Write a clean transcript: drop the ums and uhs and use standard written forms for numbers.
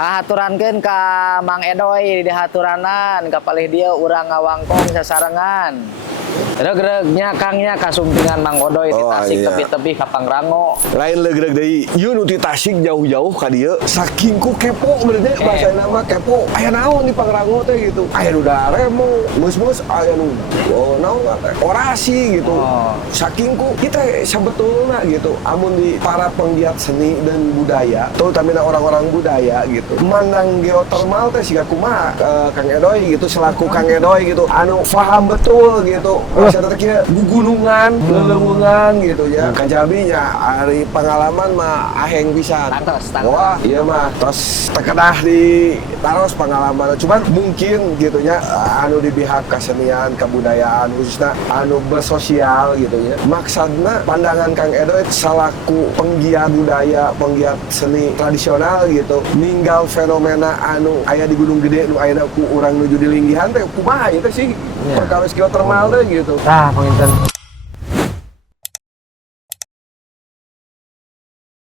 Haturankeun ka Mang Edoy di haturanan kapalih dia urang ngawangkong sasarengan. Regreg-nya Kangnya kasumpingan Mang Odoy di Tasik tepi-tepi ka Pangrango. Lain legreg deui. Ieu nu di Tasik jauh-jauh ka dieu saking ku kepo bener teh bahasa nama kepo. Aya naon di Pangrango teh gitu. Aya nu daremo, mus-mus aya nu naon teh orasi gitu. Saking ku kita sebetulna gitu amun di para penggiat seni dan budaya, terutama orang-orang budaya gitu. Mandang geotermal teh siga kumaha Kang Edoy gitu selaku Kang Edoy gitu anu paham betul gitu. Maksudnya kieu gugunungan, lelewungan gitu ya. Kajabinya ari pengalaman mah aheng pisan. Wah, iya mah terus terkedah di taros pengalaman. Cuman mungkin gitu ya anu di pihak kesenian, kebudayaan khususnya anu bersosial gitu ya. Maksudna pandangan Kang Edoy selaku penggiat budaya, penggiat seni tradisional gitu. Ninggal fenomena anu aya di Gunung Gede nu aya ku urang nuju di linggihan teh kumaha ieu teh sih? Perkara geotermal teh gitu. Penginten